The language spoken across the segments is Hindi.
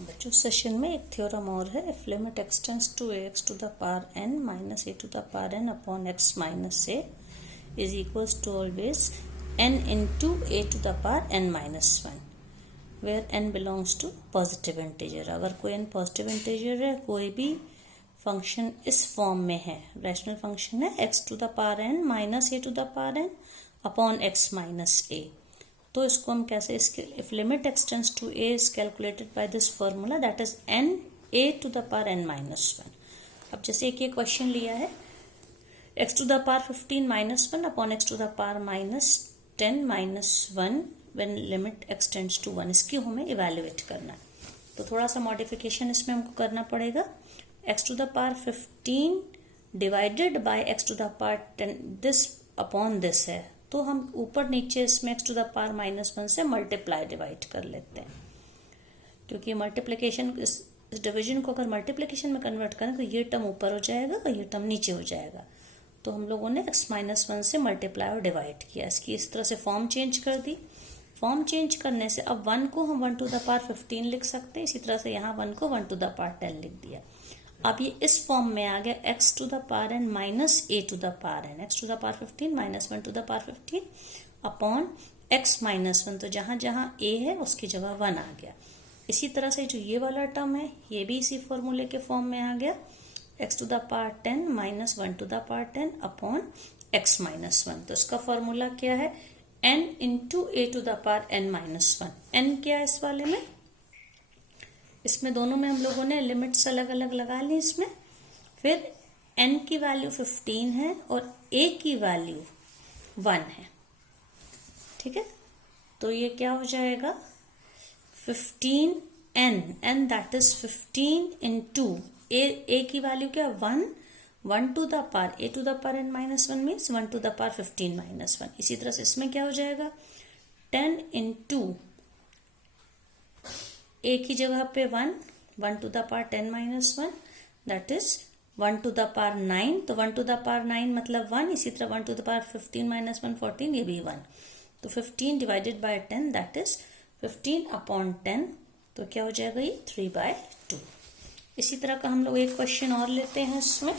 बच्चों सेशन में एक थ्योरम और है। If limit extends to ax to the power n minus a to the power n upon x minus a is equals to always n into a to the power n minus 1 where n belongs to positive integer. अगर कोई n पॉजिटिव इंटीजर है, कोई भी फंक्शन इस फॉर्म में है, रैशनल फंक्शन है x to the power n minus a to the power n upon x minus a, तो इसको हम कैसे, इसके if limit extends to a is calculated by this formula that is n a to the power n minus 1। अब जैसे एक ये क्वेश्चन लिया है x to the power 15 minus 1 upon x to the power minus 10 minus 1 when limit extends to 1, इसकी हमें इवेल्युएट करना है। तो थोड़ा सा मॉडिफिकेशन इसमें हमको करना पड़ेगा। x to the power 15 divided by x to the power 10 this upon this है, तो हम ऊपर नीचे इसमें x to the power minus 1 से मल्टीप्लाई डिवाइड कर लेते हैं, क्योंकि मल्टीप्लिकेशन इस डिवीजन को अगर मल्टीप्लिकेशन में कन्वर्ट करें तो ये टर्म ऊपर हो जाएगा और ये टर्म नीचे हो जाएगा। तो हम लोगों ने x माइनस 1 से मल्टीप्लाई और डिवाइड किया, इसकी इस तरह से फॉर्म चेंज कर दी। फॉर्म चेंज करने से अब 1 को हम 1 टू द पावर 15 लिख सकते हैं, इसी तरह से यहाँ 1 को 1 टू द पावर 10 लिख दिया। अब ये इस फॉर्म में आ गया x to the power n minus a to the power n, x to the power 15 minus 1 to the power 15 upon x minus 1, तो जहां जहां a है उसकी जगह 1 आ गया। इसी तरह से जो ये वाला टर्म है ये भी इसी फॉर्मूले के फॉर्म में आ गया, x to the power 10 minus 1 to the power 10 upon x minus 1। तो इसका फॉर्मूला क्या है, n into a to the power n minus 1। n क्या है इस वाले में, इसमें दोनों में हम लोगों ने लिमिट्स अलग अलग लगा ली इसमें। फिर n की वैल्यू 15 है और a की वैल्यू 1 है, ठीक है। तो ये क्या हो जाएगा 15n that is 15 into a की वैल्यू क्या 1 to the power a to the power n minus 1 means 1 to the power 15 minus 1। इसी तरह से इसमें क्या हो जाएगा 10 इंटू a की जगह पे 1 to the power 10 minus 1 that is 1 to the power 9, तो 1 टू द पावर 9 मतलब 1। इसी तरह 1 टू द पावर 15 माइनस 1 14, ये भी 1। तो 15 divided bye 10 that is 15 upon 10, तो क्या हो जाएगा ये 3/2। इसी तरह का हम लोग एक क्वेश्चन और लेते हैं इसमें।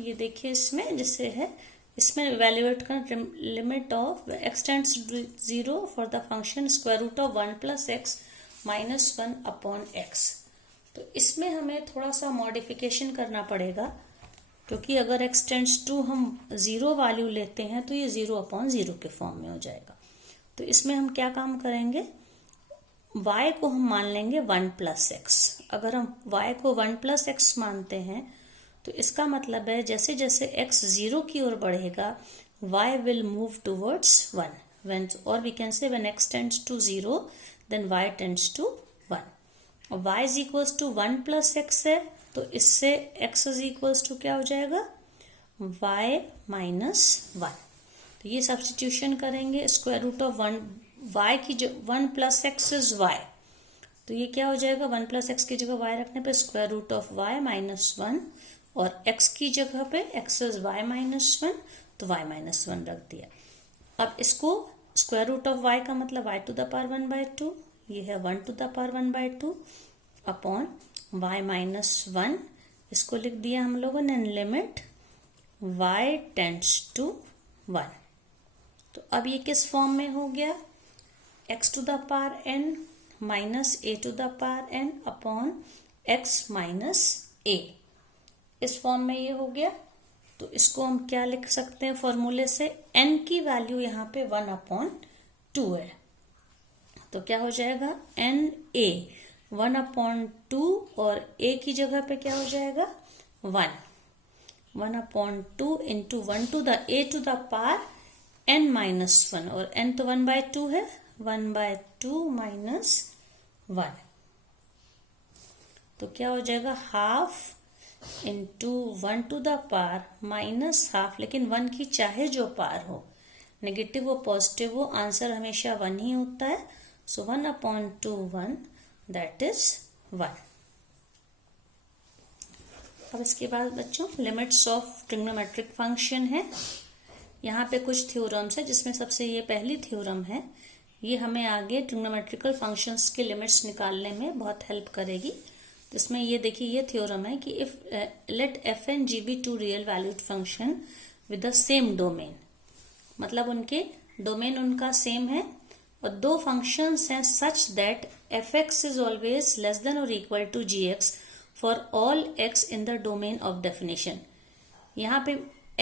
ये देखिए इसमें जैसे है, इसमें इवेल्युएट कर limit of extends 0 for the function square root of 1 plus x minus 1 upon x. तो इसमें हमें थोड़ा सा मॉडिफिकेशन करना पड़ेगा, क्योंकि अगर एक्सटेंड्स टू हम 0 वैल्यू लेते हैं तो ये 0 अपॉन 0 के फॉर्म में हो जाएगा। तो इसमें हम क्या काम करेंगे, y को हम मान लेंगे 1 प्लस एक्स। अगर हम y को 1 प्लस एक्स मानते हैं तो इसका मतलब है जैसे जैसे x 0 की ओर बढ़ेगा y will move towards 1, when, or we can say when x tends to 0 then y tends to 1। और y is equals to 1 plus x है, तो इससे x is equals to क्या हो जाएगा y minus 1। तो ये सब्स्टिट्यूशन करेंगे, स्क्वायर रूट ऑफ 1 y की जो 1 प्लस एक्स इज y, तो ये क्या हो जाएगा 1 प्लस एक्स की जगह y रखने पे square root of y minus 1, और x की जगह पे x इज y माइनस 1, तो y माइनस 1 रख दिया। अब इसको स्क्वायर रूट ऑफ y का मतलब y टू द पावर 1/2, ये है 1 to the power 1/2 upon y minus 1, इसको लिख दिया हम लोगों ने लिमिट y टेंड्स टू 1। तो अब ये किस फॉर्म में हो गया, x to the power n minus a to the power n upon x minus a, इस फॉर्म में ये हो गया। तो इसको हम क्या लिख सकते हैं फॉर्मूले से, n की वैल्यू यहाँ पे 1/2 है, तो क्या हो जाएगा n a 1/2 और a की जगह पे क्या हो जाएगा 1/2 into 1 to the a to the power n minus 1, और n तो 1/2 है, 1/2 माइनस 1, तो क्या हो जाएगा half into 1 to the power minus half, लेकिन 1 की चाहे जो पावर हो, नेगेटिव हो पॉजिटिव हो, आंसर हमेशा 1 ही होता है। सो 1/2 1 दैट इज 1। अब इसके बाद बच्चों लिमिट्स ऑफ ट्रिग्नोमेट्रिक फंक्शन है। यहाँ पे कुछ थ्योरम्स है, जिसमें सबसे ये पहली थ्योरम है, ये हमें आगे ट्रिग्नोमेट्रिकल फंक्शंस के लिमिट्स निकालने में बहुत हेल्प करेगी। तो इसमें ये देखिए ये थ्योरम है कि if let f and g be two real valued function with the same domain, मतलब उनके डोमेन उनका सेम है और दो फंक्शंस हैं such that f x is always less than और equal to g x for all x in the domain of definition. यहाँ पे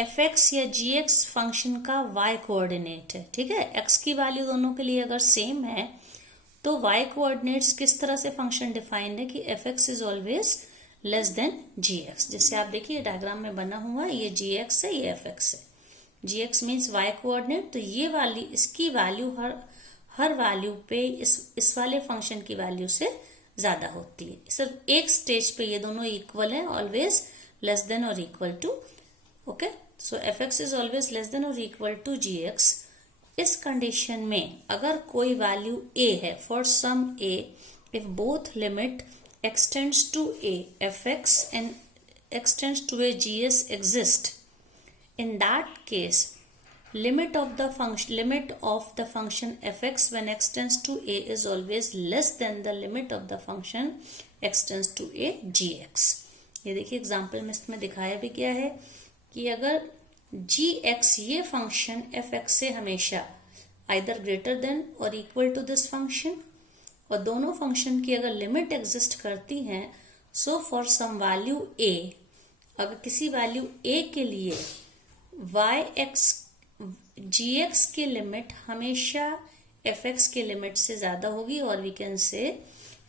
एफ एक्स या जी एक्स फंक्शन का वाई कोऑर्डिनेट है, ठीक है। एक्स की वैल्यू दोनों के लिए अगर सेम है तो वाई कोऑर्डिनेट्स किस तरह से फंक्शन डिफाइंड है कि f x is always less than g x. जैसे आप देखिए डायग्राम में बना हुआ है, ये जी एक्स है, ये एफ एक्स है। जी एक्स मीन्स वाई कोऑर्डिनेट, तो ये वाली इसकी वैल्यू हर वैल्यू पे इस वाले फंक्शन की वैल्यू से ज्यादा होती है। सिर्फ एक स्टेज पे ये दोनों इक्वल है, ऑलवेज लेस देन और equal to. Okay, so f x is always less than और इक्वल टू जी एक्स। इस कंडीशन में अगर कोई वैल्यू ए है for some a, if both limit extends to a f x and extends to a g x exist, in that case limit of the function f(x) when x tends to a is always less than the limit of the function x tends to a gx। ये देखिए एग्जाम्पल में इसमें दिखाया भी गया है कि अगर gx ये फंक्शन f(x) से हमेशा either greater than or equal to this function, और दोनों फंक्शन की अगर लिमिट एग्जिस्ट करती हैं, so for some value a, अगर किसी वैल्यू a के लिए जी एक्स की लिमिट हमेशा एफ एक्स के लिमिट से ज्यादा होगी, और we can say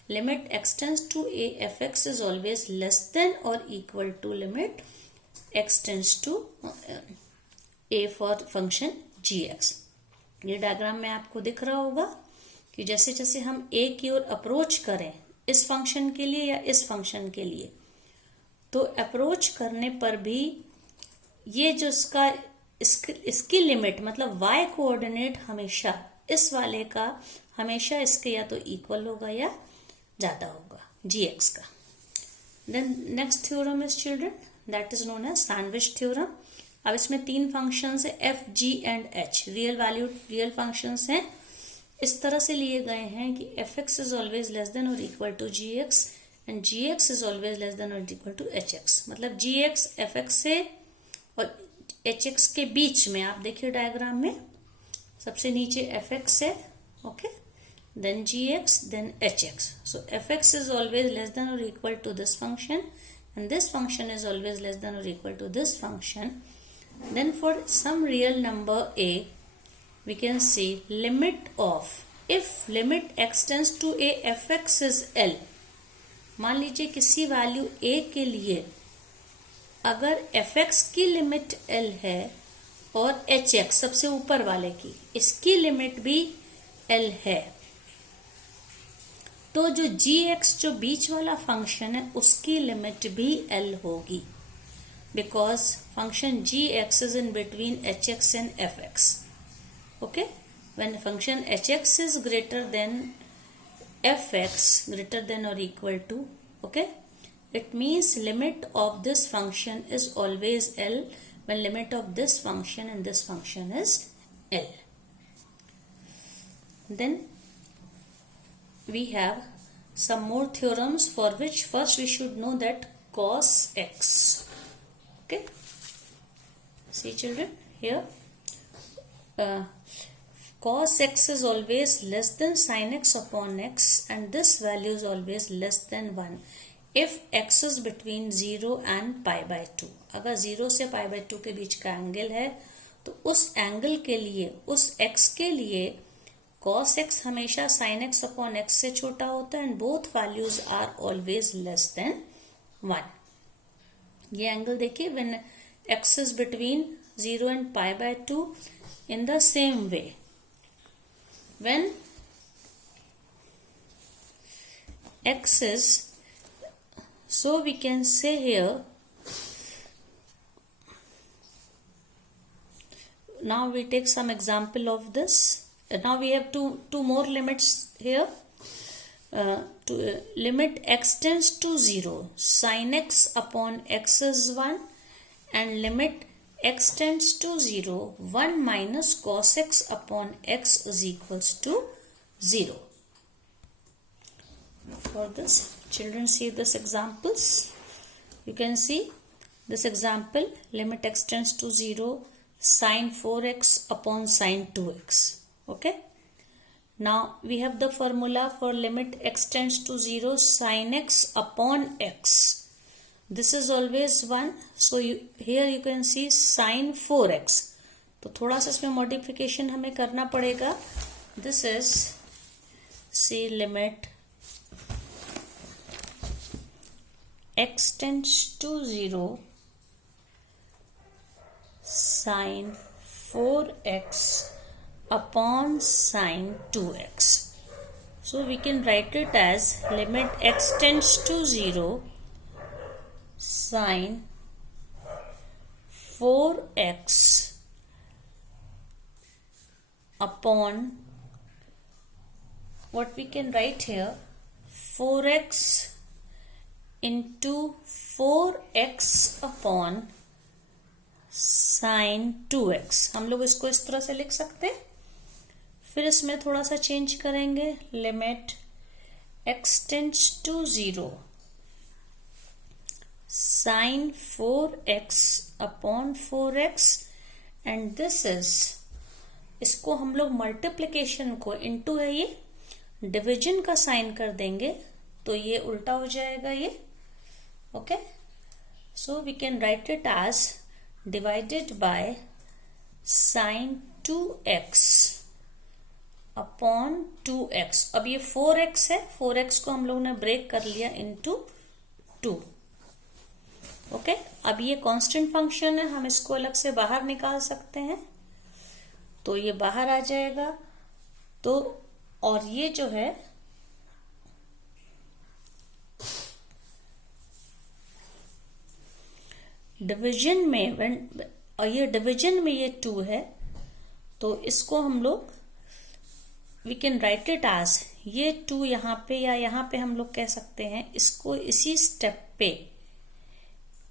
limit extends to a f x is always less than और equal to limit extends to a for function g x. ये डायग्राम में आपको दिख रहा होगा कि जैसे जैसे हम ए की ओर अप्रोच करें इस फंक्शन के लिए या इस फंक्शन के लिए, तो अप्रोच करने पर भी ये जो इसकी लिमिट मतलब y कोऑर्डिनेट हमेशा इस वाले का हमेशा इसके या तो इक्वल होगा या ज्यादा होगा gx का। Then next theorem is children that is known as sandwich theorem. अब इसमें तीन फंक्शंस है f, g and h, real functions हैं। इस तरह से लिए गए हैं कि f(x) is always less than और equal to gx and gx is always less than और इक्वल टू hx। मतलब gx f(x) से और hx के बीच में, आप देखिए डायग्राम में सबसे नीचे f(x) है, okay, then gx then hx। So f(x) is always less than और equal to this function and this function is always less than और equal to this function. Then for some real number a we can see limit of, if limit extends to a f(x) is L। मान लीजिए किसी वैल्यू a के लिए अगर f(x) की लिमिट L है और hx सबसे ऊपर वाले की इसकी लिमिट भी L है, तो जो gx जो बीच वाला फंक्शन है उसकी लिमिट भी L होगी, because function gx is in between hx and fx। Okay, when function hx is greater than fx, greater than or equal to, okay, it means limit of this function is always L when limit of this function and this function is L. Then we have some more theorems for which first we should know that cos x. Okay, see children here. Cos x is always less than sin x upon x and this value is always less than 1 if x is between 0 and pi by 2। अगर 0 से pi by 2 के बीच का एंगल है तो उस एंगल के लिए, उस x के लिए cos x हमेशा sin x upon x से छोटा होता है and both values are always less than 1। ये एंगल देखिए when x is between 0 and pi by 2, in the same way when x is, so we can say here, now we take some example of this. Now we have two more limits here. Limit x tends to 0, sin x upon x is 1 and limit x tends to 0, 1 minus cos x upon x is equals to 0. For this, children see this examples. You can see this example, limit x tends to 0, sine 4x upon sine 2x. Okay. Now we have the formula for limit x tends to 0, sine x upon x. This is always 1. So here you can see sine 4x. तो थोड़ा सा इसमें मॉडिफिकेशन हमें करना पड़ेगा. This is see limit x tends to 0, sine 4x upon sine 2x. So we can write it as limit x tends to 0, sine 4x upon, what we can write here, 4x into 4x upon sine 2x. हम लोग इसको इस तरह से लिख सकते हैं. फिर इसमें थोड़ा सा चेंज करेंगे. Limit x tends to 0, sine 4x upon 4x, and this is, इसको हम लोग मल्टीप्लीकेशन को, इनटू है ये, डिवीजन का साइन कर देंगे तो ये उल्टा हो जाएगा ये. Okay, so we can write it as divided by sine 2x upon 2x. अब ये 4x है, 4x को हम लोग ने ब्रेक कर लिया इनटू 2. ओके, अब ये कांस्टेंट फंक्शन है, हम इसको अलग से बाहर निकाल सकते हैं. तो ये बाहर आ जाएगा. तो और ये जो है डिवीजन में, और ये डिवीजन में ये 2 है, तो इसको हम लोग we can write it as, ये 2 यहाँ पे या यहाँ पे हम लोग कह सकते हैं. इसको इसी स्टेप पे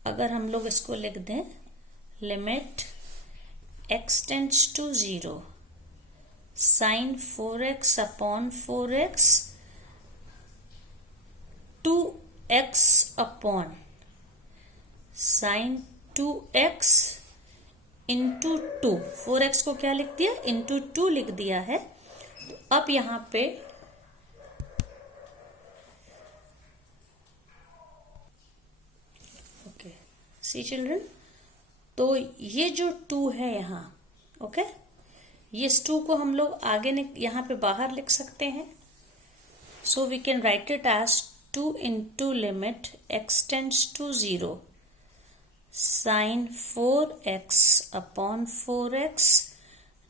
अगर हम लोग इसको लिख दें, limit x tends to 0, sine 4x upon 4x, 2x upon sine 2x into 2. 4x को क्या लिख दिया, इंटू 2 लिख दिया है. तो अब यहां पे ओके, सी चिल्ड्रन, तो ये जो 2 है यहाँ, ओके, ये 2 को हम लोग आगे यहाँ पे बाहर लिख सकते हैं. So we can write it as 2 into limit x tends to 0, sine 4x upon 4x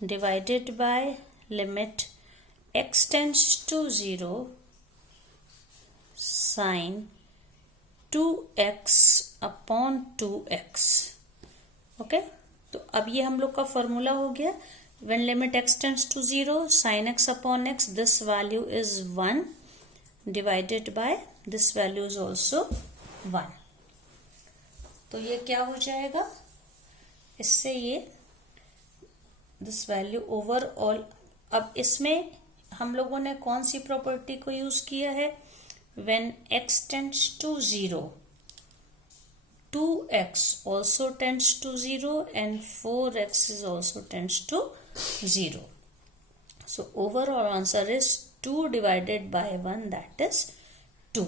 divided by limit x tends to 0, sine 2x upon 2x. Okay, तो अब ये हम लोग का फॉर्मूला हो गया. When limit x tends to 0, sin x upon x, this value is 1 divided by this value is also 1. तो ये क्या हो जाएगा, इससे ये दिस वैल्यू ओवरऑल. अब इसमें हम लोगों ने कौन सी प्रॉपर्टी को यूज किया है, when x tends to 0, 2x also tends to 0 and 4x is also tends to 0. So overall answer is 2 divided by 1, that is 2.